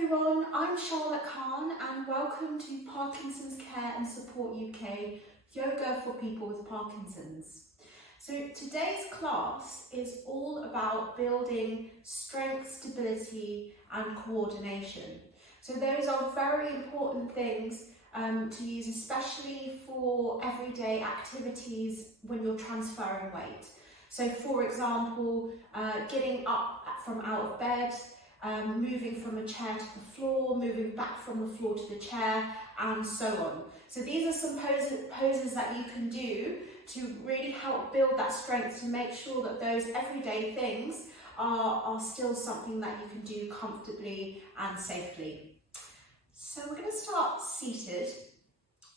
everyone, I'm Kahn and welcome to Parkinson's Care and Support UK, Yoga for people with Parkinson's. So today's class is all about building strength, stability and coordination. So those are very important things to use, especially for everyday activities when you're transferring weight. So for example, getting up from out of bed, moving from a chair to the floor, moving back from the floor to the chair, and so on. So these are some poses that you can do to really help build that strength, to make sure that those everyday things are still something that you can do comfortably and safely. So we're going to start seated.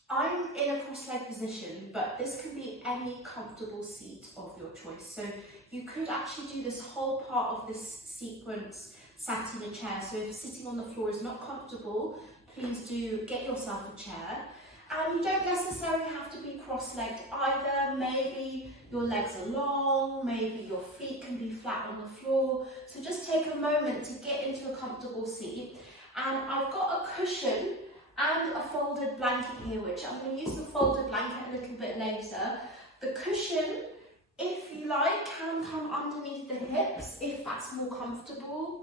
I'm in a cross-legged position, but this can be any comfortable seat of your choice. So you could actually do this whole part of this sequence sat in a chair. So if sitting on the floor is not comfortable, please do get yourself a chair. And you don't necessarily have to be cross-legged either. Maybe your legs are long, maybe your feet can be flat on the floor. So just take a moment to get into a comfortable seat. And I've got a cushion and a folded blanket here, which I'm going to use the folded blanket a little bit later. The cushion, if you like, can come underneath the hips if that's more comfortable,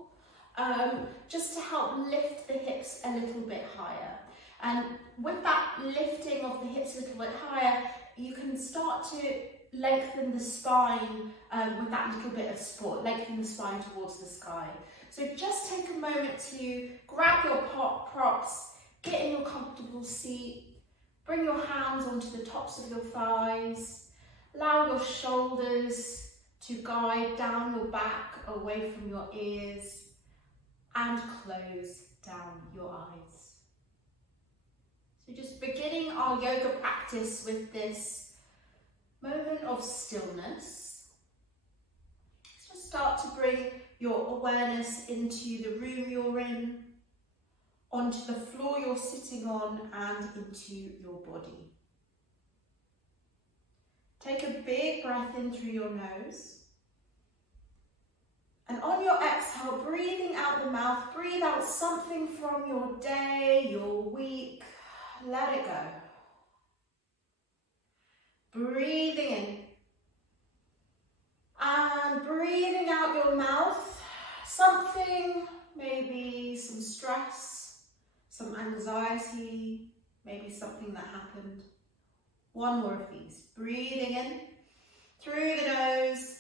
just to help lift the hips a little bit higher. And with that lifting of the hips a little bit higher, you can start to lengthen the spine with that little bit of support, lengthen the spine towards the sky. So just take a moment to grab your props, get in your comfortable seat, bring your hands onto the tops of your thighs, allow your shoulders to guide down your back away from your ears, and close down your eyes. So just beginning our yoga practice with this moment of stillness. Just start to bring your awareness into the room you're in, onto the floor you're sitting on, and into your body. Take a big breath in through your nose. And on your exhale, breathing out the mouth, breathe out something from your day, your week. Let it go. Breathing in. And breathing out your mouth, something, maybe some stress, some anxiety, maybe something that happened. One more of these. Breathing in through the nose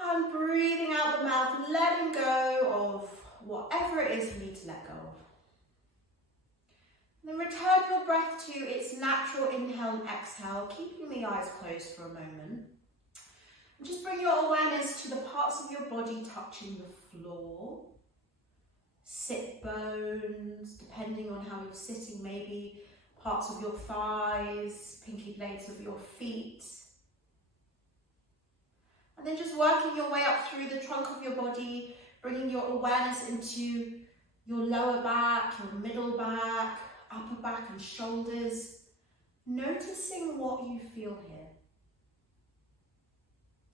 and breathing out the mouth, letting go of whatever it is you need to let go of. And then return your breath to its natural inhale and exhale, keeping the eyes closed for a moment. And just bring your awareness to the parts of your body touching the floor. Sit bones, depending on how you're sitting, maybe parts of your thighs, pinky blades of your feet. And then just working your way up through the trunk of your body, bringing your awareness into your lower back, your middle back, upper back and shoulders, noticing what you feel here.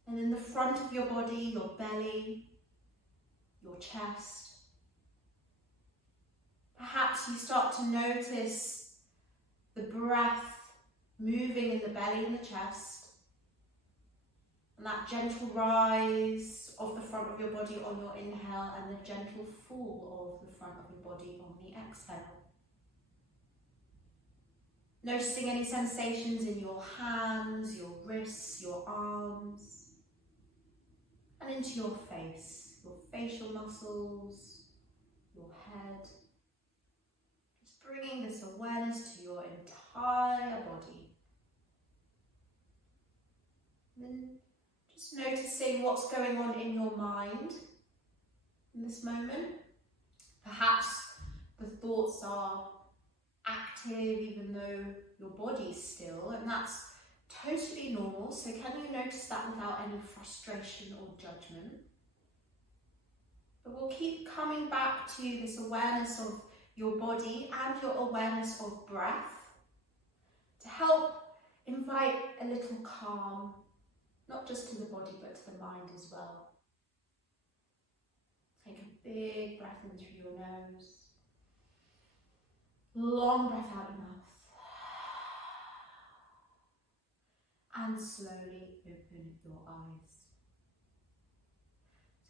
And in the front of your body, your belly, your chest. Perhaps you start to notice the breath moving in the belly and the chest, and that gentle rise of the front of your body on your inhale and the gentle fall of the front of your body on the exhale. Noticing any sensations in your hands, your wrists, your arms, and into your face, your facial muscles, your head. Just bringing this awareness to your entire body. And then just noticing what's going on in your mind in this moment. Perhaps the thoughts are active even though your body's still, and that's totally normal. So can you notice that without any frustration or judgment? But we'll keep coming back to this awareness of your body and your awareness of breath to help invite a little calm, not just to the body but to the mind as well. Take a big breath in through your nose Long breath out your mouth. And slowly open your eyes.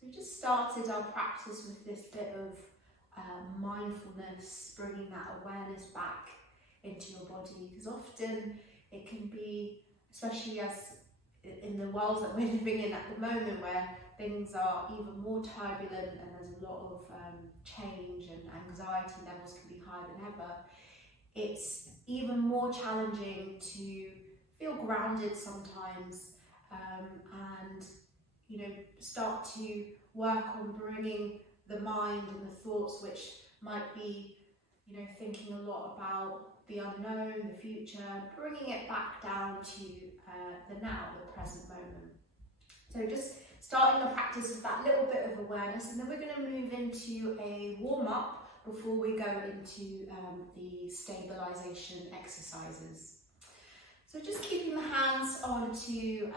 So we just started our practice with this bit of mindfulness, bringing that awareness back into your body, because often it can be, especially as in the world that we're living in at the moment, where things are even more turbulent and there's a lot of change and anxiety levels can be higher than ever, it's even more challenging to feel grounded sometimes, and start to work on bringing the mind and the thoughts which might be thinking a lot about the unknown, the future, bringing it back down to the now, the present moment. So just starting the practice with that little bit of awareness, and then we're going to move into a warm-up before we go into the stabilisation exercises. So just keeping the hands onto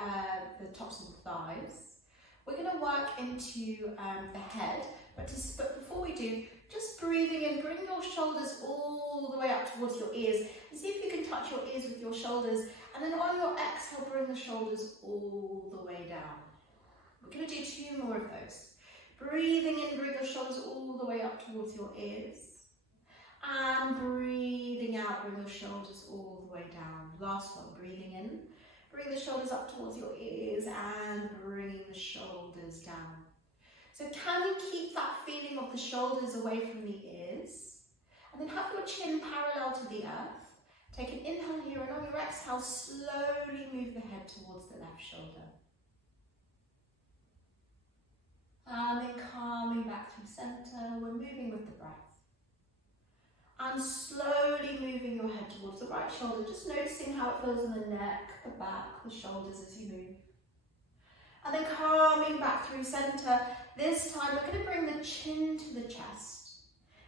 the tops of the thighs. We're going to work into the head, but before we do, just breathing in, bring your shoulders all the way up towards your ears, and see if you can touch your ears with your shoulders, and then on your exhale, bring the shoulders all the way down. We're going to do 2 more of those. Breathing in, bring your shoulders all the way up towards your ears, and breathing out, bring your shoulders all the way down. Last one, breathing in, bring the shoulders up towards your ears, and bringing the shoulders down. So can you keep that feeling of the shoulders away from the ears? And then have your chin parallel to the earth. Take an inhale here, and on your exhale, slowly move the head towards the left shoulder. And then calming back through centre, we're moving with the breath. And slowly moving your head towards the right shoulder, just noticing how it feels in the neck, the back, the shoulders as you move. And then calming back through centre. This time we're going to bring the chin to the chest.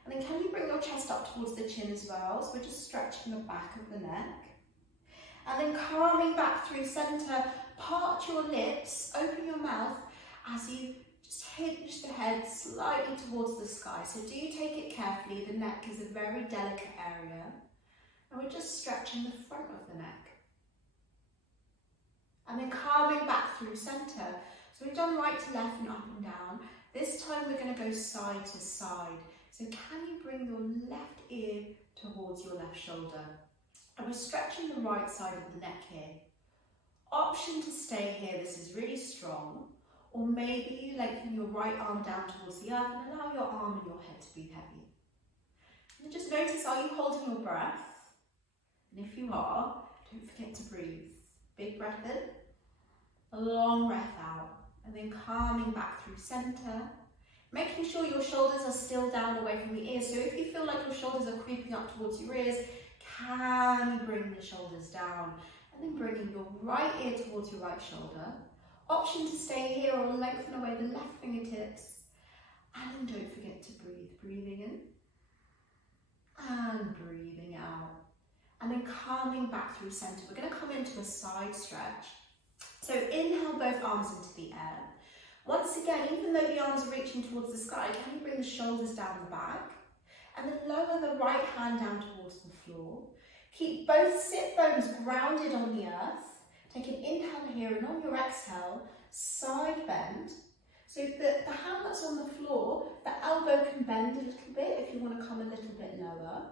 And then can you bring your chest up towards the chin as well? So we're just stretching the back of the neck. And then calming back through centre, part your lips, open your mouth as you just hinge the head slightly towards the sky. So do take it carefully, the neck is a very delicate area. And we're just stretching the front of the neck. And then calming back through centre. So we've done right to left and up and down. This time we're going to go side to side. So can you bring your left ear towards your left shoulder? And we're stretching the right side of the neck here. Option to stay here, this is really strong. Or maybe you lengthen your right arm down towards the earth and allow your arm and your head to be heavy. And just notice, are you holding your breath? And if you are, don't forget to breathe. Big breath in, a long breath out, and then calming back through centre. Making sure your shoulders are still down away from the ears. So if you feel like your shoulders are creeping up towards your ears, can you bring the shoulders down? And then bringing your right ear towards your right shoulder. Option to stay here or lengthen away the left fingertips. And then don't forget to breathe. Breathing in and breathing out. And then calming back through centre. We're going to come into a side stretch. So inhale both arms into the air. Once again, even though the arms are reaching towards the sky, can you bring the shoulders down the back? And then lower the right hand down towards the floor. Keep both sit bones grounded on the earth. Take an inhale here, and on your exhale, side bend. So the hand that's on the floor, the elbow can bend a little bit if you want to come a little bit lower.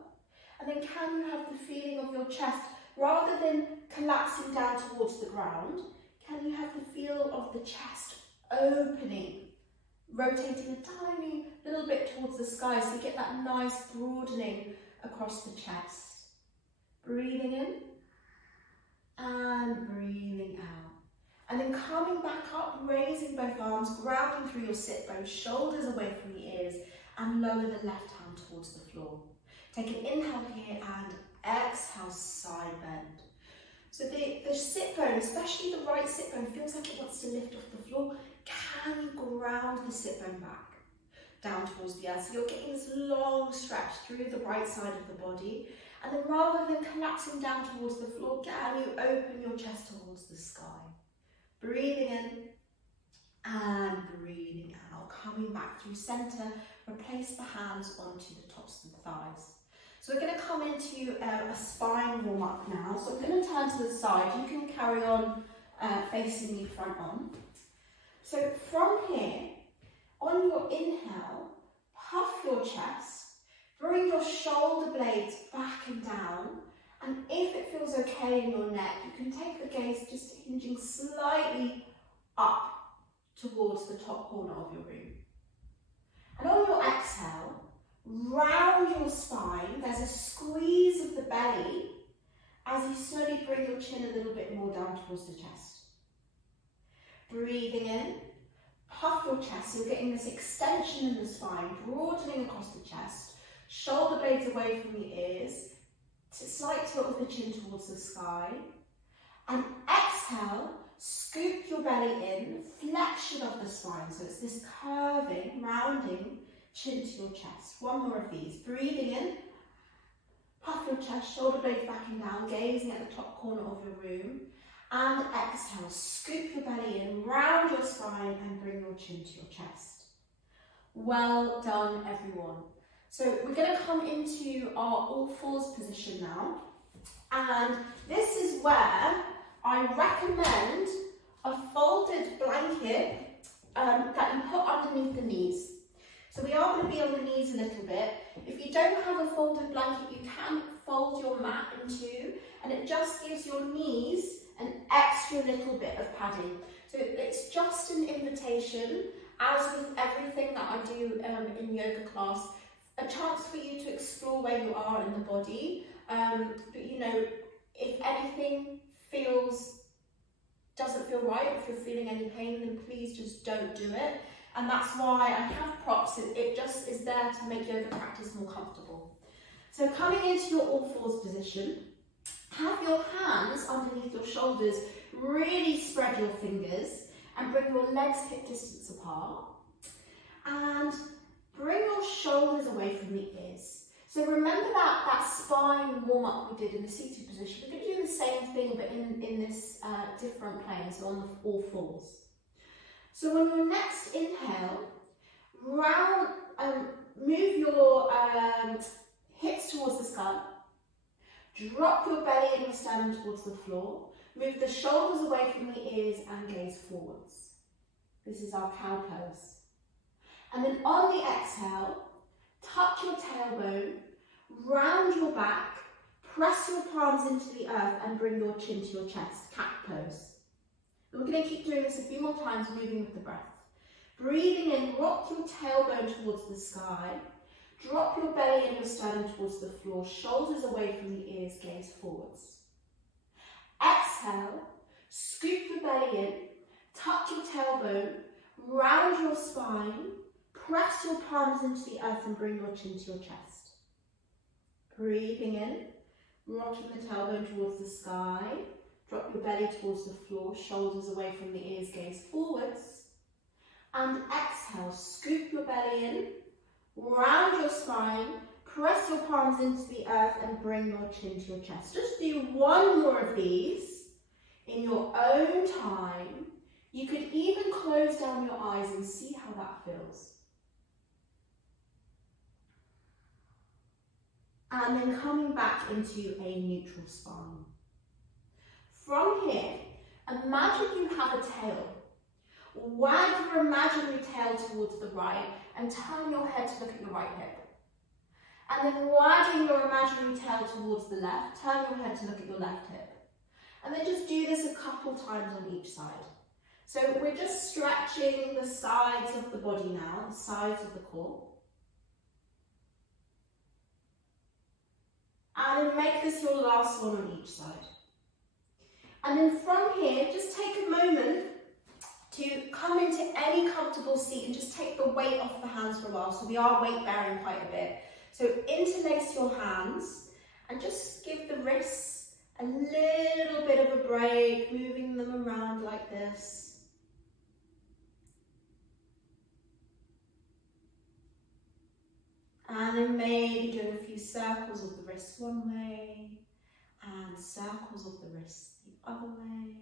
And then can you have the feeling of your chest, rather than collapsing down towards the ground, can you have the feel of the chest opening, rotating a tiny little bit towards the sky so you get that nice broadening across the chest. Breathing in and breathing out. And then coming back up, raising both arms, grounding through your sit bones, shoulders away from the ears, and lower the left hand towards the floor. Take an inhale here and exhale, side bend. So the sit bone, especially the right sit bone, feels like it wants to lift off the floor. Can you ground the sit bone back down towards the earth? So you're getting this long stretch through the right side of the body. And then rather than collapsing down towards the floor, can you open your chest towards the sky? Breathing in and breathing out. Coming back through centre, replace the hands onto the tops of the thighs. So we're going to come into a spine warm up now. So I'm going to turn to the side. You can carry on facing me front on. So from here, on your inhale, puff your chest, bring your shoulder blades back and down, and if it feels okay in your neck, you can take the gaze just hinging slightly up towards the top corner of your room. And on your exhale, round your spine, there's a squeeze of the belly as you slowly bring your chin a little bit more down towards the chest. Breathing in, puff your chest, so you're getting this extension in the spine, broadening across the chest, shoulder blades away from the ears, slight tilt of the chin towards the sky. And exhale, scoop your belly in, flexion of the spine, so it's this curving, rounding chin to your chest. One more of these. Breathing in, puff your chest, shoulder blades back and down, gazing at the top corner of your room. And exhale, scoop your belly in, round your spine and bring your chin to your chest. Well done, everyone. So we're going to come into our all fours position now. And this is where I recommend a folded blanket that you put underneath the knees. So we are going to be on the knees a little bit. If you don't have a folded blanket, you can fold your mat in two, and it just gives your knees an extra little bit of padding. So it's just an invitation, as with everything that I do in yoga class, a chance for you to explore where you are in the body. But you know, if anything doesn't feel right, if you're feeling any pain, then please just don't do it. And that's why I have props. It just is there to make yoga practice more comfortable. So coming into your all fours position, have your hands underneath your shoulders, really spread your fingers and bring your legs hip distance apart. And bring your shoulders away from the ears. So remember that spine warm up we did in the seated position. We're going to do the same thing but in this different plane, so on the all fours. So on your next inhale, move your hips towards the sky. Drop your belly and your sternum towards the floor. Move the shoulders away from the ears and gaze forwards. This is our cow pose. And then on the exhale, tuck your tailbone, round your back, press your palms into the earth and bring your chin to your chest, cat pose. And we're going to keep doing this a few more times, moving with the breath. Breathing in, rock your tailbone towards the sky, drop your belly and your sternum towards the floor, shoulders away from the ears, gaze forwards. Exhale, scoop the belly in, tuck your tailbone, round your spine, press your palms into the earth and bring your chin to your chest. Breathing in, rocking the tailbone towards the sky, drop your belly towards the floor, shoulders away from the ears, gaze forwards. And exhale, scoop your belly in, round your spine, press your palms into the earth and bring your chin to your chest. Just do one more of these in your own time. You could even close down your eyes and see how that feels. And then coming back into a neutral spine. From here, imagine you have a tail. Wag your imaginary tail towards the right and turn your head to look at your right hip. And then wagging your imaginary tail towards the left, turn your head to look at your left hip. And then just do this a couple times on each side. So we're just stretching the sides of the body now, the sides of the core. And then make this your last one on each side. And then from here, just take a moment to come into any comfortable seat and just take the weight off the hands for a while. So we are weight bearing quite a bit. So interlace your hands and just give the wrists a little bit of a break, moving them around like this. And then maybe doing a few circles of the wrists one way and circles of the wrists the other way.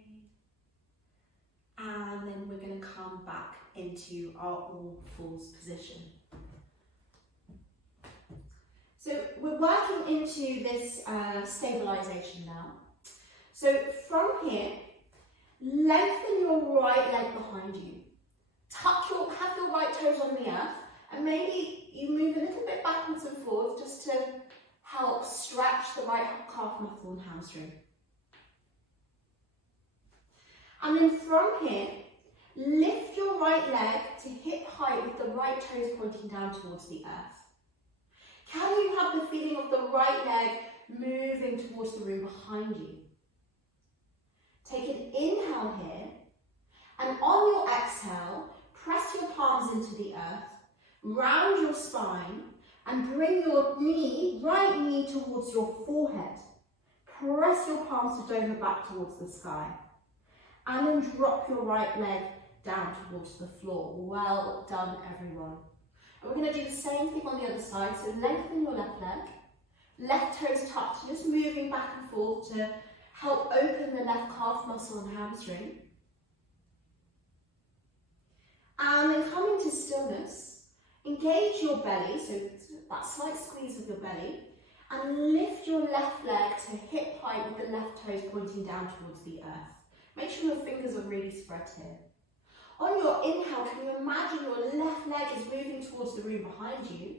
And then we're going to come back into our all fours position. So we're working into this stabilisation now. So from here, lengthen your right leg behind you. Have your right toes on the earth, and maybe you move a little bit backwards and forwards just to help stretch the right calf muscle and hamstring. And then from here, lift your right leg to hip height with the right toes pointing down towards the earth. Can you have the feeling of the right leg moving towards the room behind you? Take an inhale here, and on your exhale, press your palms into the earth, round your spine, and bring your right knee towards your forehead. Press your palms to dome the back towards the sky. And then drop your right leg down towards the floor. Well done, everyone. And we're going to do the same thing on the other side. So lengthen your left leg, left toes touch, just moving back and forth to help open the left calf muscle and hamstring. And then come into stillness. Engage your belly, so that slight squeeze of your belly, and lift your left leg to hip height with the left toes pointing down towards the earth. Make sure your fingers are really spread here. On your inhale, can you imagine your left leg is moving towards the room behind you?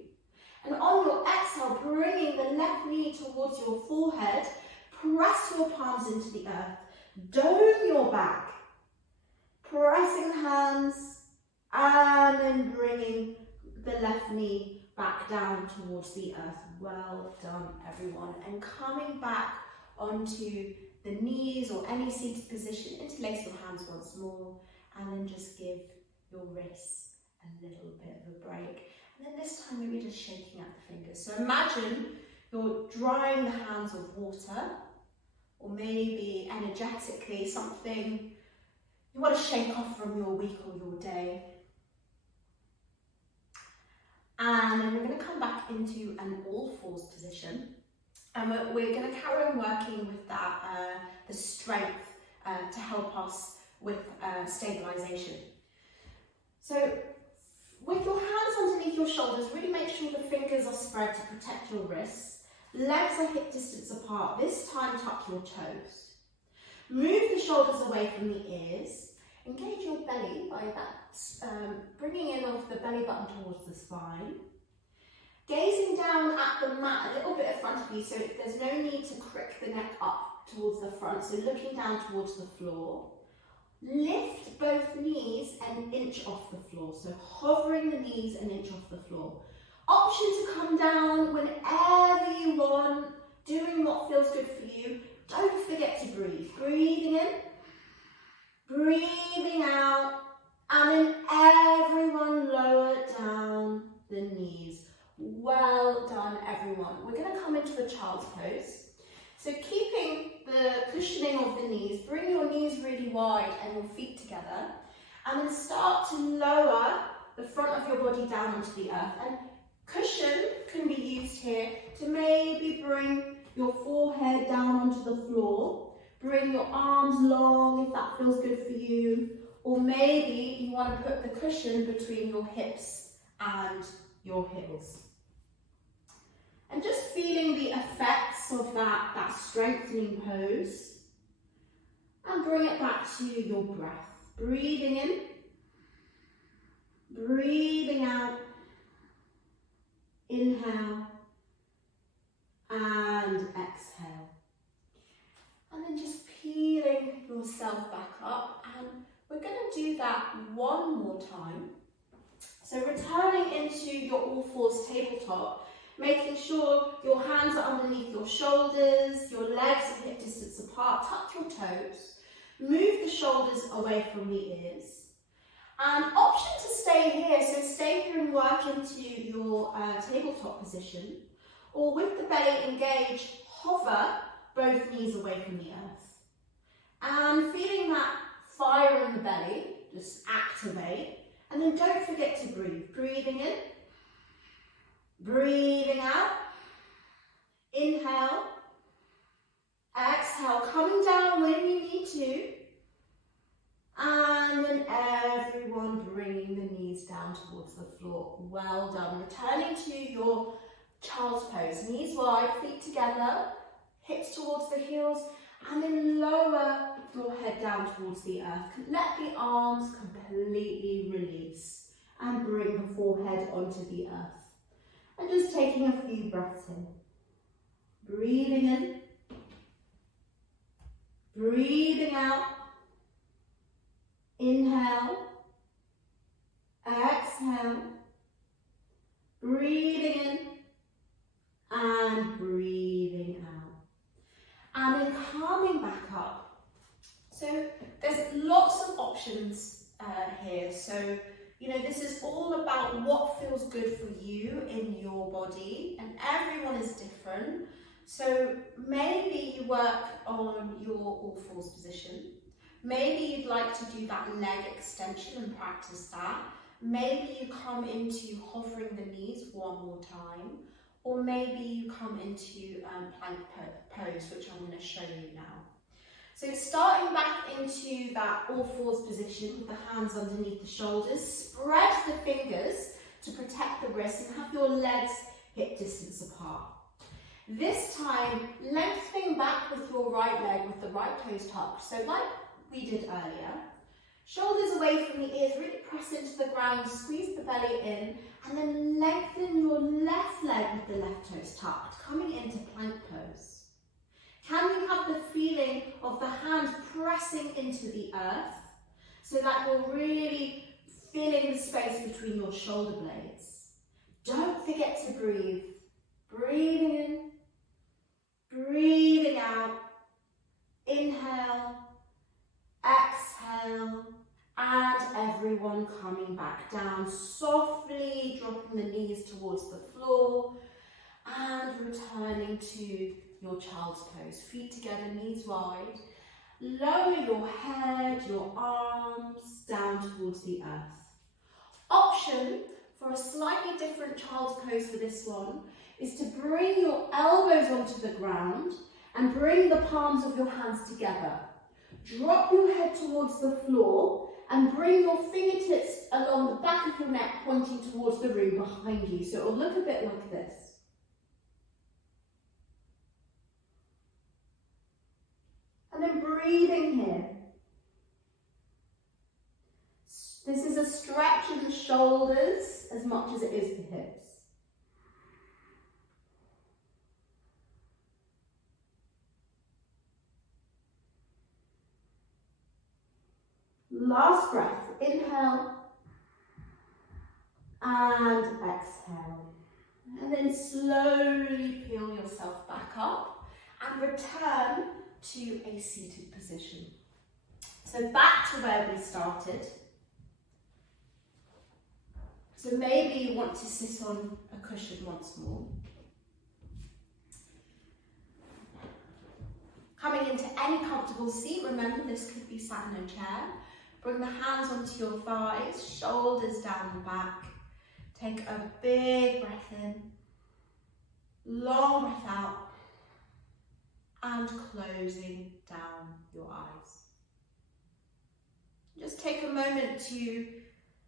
And on your exhale, bringing the left knee towards your forehead, press your palms into the earth. Dome your back. Pressing hands, and then bringing the left knee back down towards the earth. Well done, everyone. And coming back onto the knees or any seated position, interlace your hands once more, and then just give your wrists a little bit of a break. And then this time maybe just shaking out the fingers. So imagine you're drying the hands with water, or maybe energetically something you want to shake off from your week or your day. And then we're going to come back into an all fours position. And we're going to carry on working with that, the strength to help us with stabilisation. So with your hands underneath your shoulders, really make sure the fingers are spread to protect your wrists. Legs are hip distance apart. This time tuck your toes. Move the shoulders away from the ears. Engage your belly by that, bringing in of the belly button towards the spine. Gazing down at the mat, a little bit in front of you, so there's no need to crick the neck up towards the front, so looking down towards the floor. Lift both knees an inch off the floor, so hovering the knees an inch off the floor. Option to come down whenever you want, doing what feels good for you. Don't forget to breathe. Breathing in, breathing out, and then everyone lower down the knees. Well done, everyone. We're going to come into a child's pose. So keeping the cushioning of the knees, bring your knees really wide and your feet together, and then start to lower the front of your body down onto the earth. And cushion can be used here to maybe bring your forehead down onto the floor. Bring your arms long if that feels good for you. Or maybe you want to put the cushion between your hips and your heels. And just feeling the effects of that strengthening pose. And bring it back to your breath. Breathing in, breathing out. Inhale and exhale. And then just peeling yourself back up. And we're going to do that one more time. So returning into your all fours tabletop, making sure your hands are underneath your shoulders, your legs are hip distance apart, tuck your toes, move the shoulders away from the ears. And option to stay here, so stay here and work into your tabletop position, or with the belly engaged, hover both knees away from the earth. And feeling that fire in the belly, just activate, and then don't forget to breathe. Breathing in, breathing out, inhale, exhale, coming down when you need to, and then everyone bringing the knees down towards the floor. Well done. Returning to your child's pose. Knees wide, feet together, hips towards the heels, and then lower your head down towards the earth. Let the arms completely release and bring the forehead onto the earth. And just taking a few breaths in. Breathing in. Breathing out. Inhale. Exhale. Breathing in. And breathing out. And then calming back up. So there's lots of options here. So, you know, this is all about what feels good for you in your body, and everyone is different. So maybe you work on your all fours position. Maybe you'd like to do that leg extension and practice that. Maybe you come into hovering the knees one more time. Or maybe you come into plank pose, which I'm going to show you now. So starting back into that all fours position with the hands underneath the shoulders, spread the fingers to protect the wrists and have your legs hip distance apart. This time, lengthening back with your right leg with the right toes tucked. So like we did earlier, shoulders away from the ears, really press into the ground, squeeze the belly in, and then lengthen your left leg with the left toes tucked, coming into plank pose. Can you have the feeling of the hands pressing into the earth so that you're really feeling the space between your shoulder blades? Don't forget to breathe. Breathing in, breathing out. Inhale, exhale. And everyone coming back down, softly dropping the knees towards the floor and returning to your child's pose. Feet together, knees wide. Lower your head, your arms down towards the earth. Option for a slightly different child's pose for this one is to bring your elbows onto the ground and bring the palms of your hands together. Drop your head towards the floor and bring your fingertips along the back of your neck, pointing towards the room behind you. So it'll look a bit like this. And then breathing here. This is a stretch in the shoulders as much as it is the hips. Last breath, inhale and exhale. And then slowly peel yourself back up and return to a seated position. So back to where we started. So maybe you want to sit on a cushion once more. Coming into any comfortable seat, remember this could be sat in a chair. Bring the hands onto your thighs, shoulders down the back. Take a big breath in, long breath out, and closing down your eyes. Just take a moment to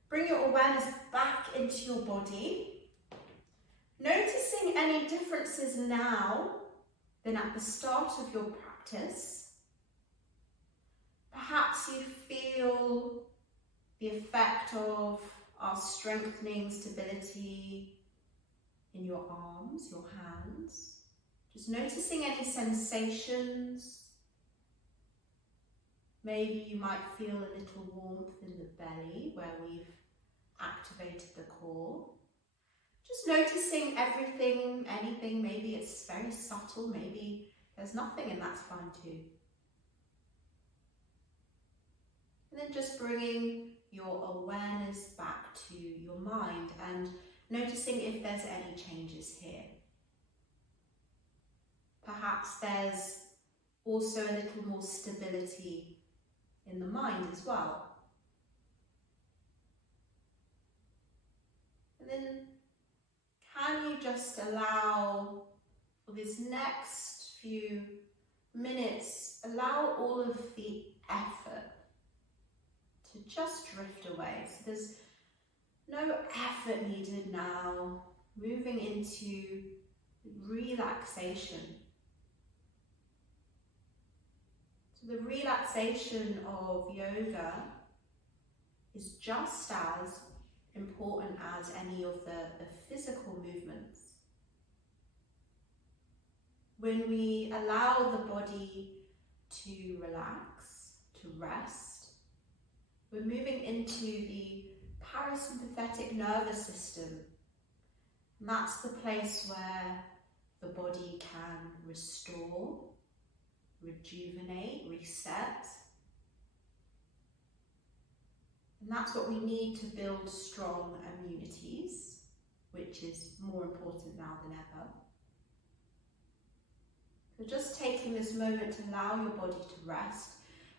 bring your awareness back into your body, noticing any differences now than at the start of your practice. Perhaps you feel the effect of our strengthening stability in your arms, your hands. Just noticing any sensations. Maybe you might feel a little warmth in the belly where we've activated the core. Just noticing everything, anything, maybe it's very subtle, maybe there's nothing, and that's fine too. And then just bringing your awareness back to your mind and noticing if there's any changes here. Perhaps there's also a little more stability in the mind as well. And then can you just allow, for this next few minutes, allow all of the effort to just drift away. So there's no effort needed now. Moving into relaxation. So the relaxation of yoga is just as important as any of the physical movements. When we allow the body to relax, to rest, we're moving into the parasympathetic nervous system. And that's the place where the body can restore, rejuvenate, reset. And that's what we need to build strong immunities, which is more important now than ever. So just taking this moment to allow your body to rest.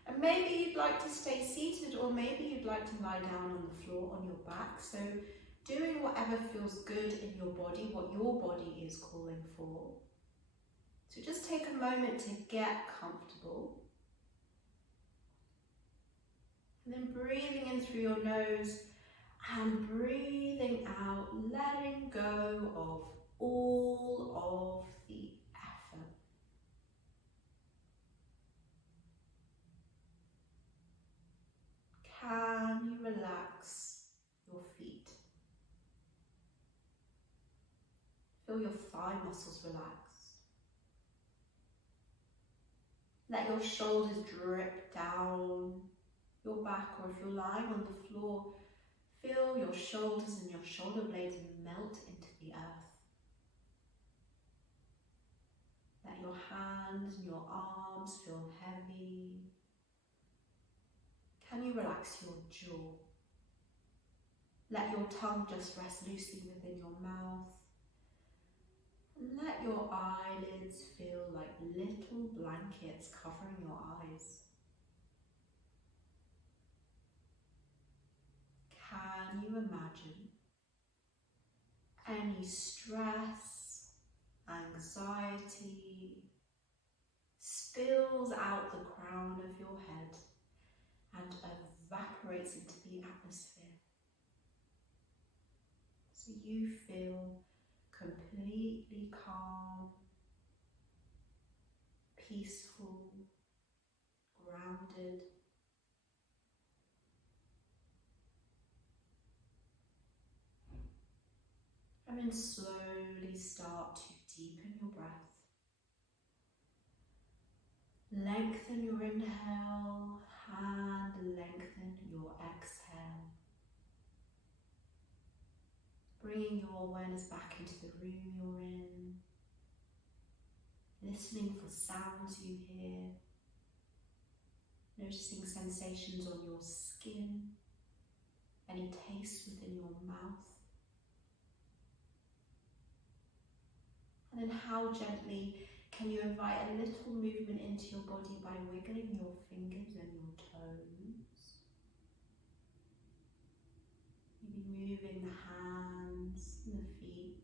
And maybe you'd like to stay seated, or maybe you'd like to lie down on the floor on your back. So doing whatever feels good in your body, what your body is calling for. So just take a moment to get comfortable. And then breathing in through your nose and breathing out, letting go of all of the effort. Can you relax your feet? Feel your thigh muscles relax. Let your shoulders drip down your back, or if you're lying on the floor, feel your shoulders and your shoulder blades melt into the earth. Let your hands and your arms feel heavy. Can you relax your jaw? Let your tongue just rest loosely within your mouth. And let your eyelids feel like little blankets covering your eyes. Can you imagine any stress, anxiety spills out the crown of your head and evaporates into the atmosphere? So you feel completely calm, peaceful, grounded. And then slowly start to deepen your breath. Lengthen your inhale and lengthen your exhale. Bringing your awareness back into the room you're in. Listening for sounds you hear. Noticing sensations on your skin. Any taste within your mouth. And then how gently can you invite a little movement into your body by wiggling your fingers and your toes. Maybe moving the hands and the feet.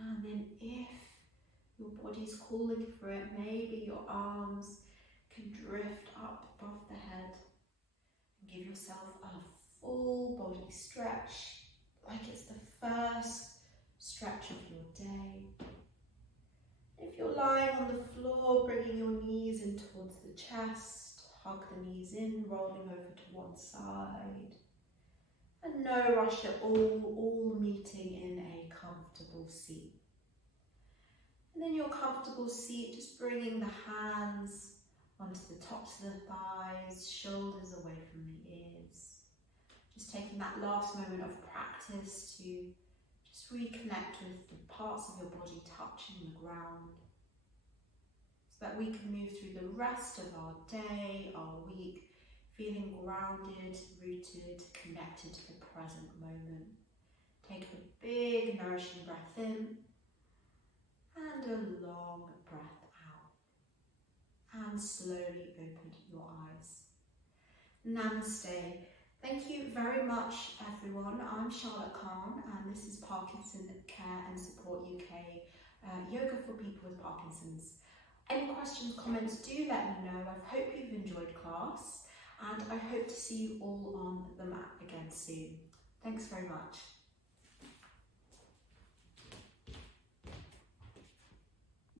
And then if your body's calling for it, maybe your arms can drift up above the head. And give yourself a full body stretch, like it's the first stretch of your day. If you're lying on the floor, bringing your knees in towards the chest, hug the knees in, rolling over to one side. And no rush at all meeting in a comfortable seat. And in your comfortable seat, just bringing the hands onto the tops of the thighs, shoulders away from the ears. Just taking that last moment of practice to just reconnect with the parts of your body touching the ground, so that we can move through the rest of our day, our week, feeling grounded, rooted, connected to the present moment. Take a big nourishing breath in and a long breath out. And slowly open your eyes. Namaste. Thank you very much, everyone. I'm Charlotte Kahn, and this is Parkinson Care and Support UK, yoga for people with Parkinson's. Any questions, comments, do let me know. I hope you've enjoyed class, and I hope to see you all on the mat again soon. Thanks very much.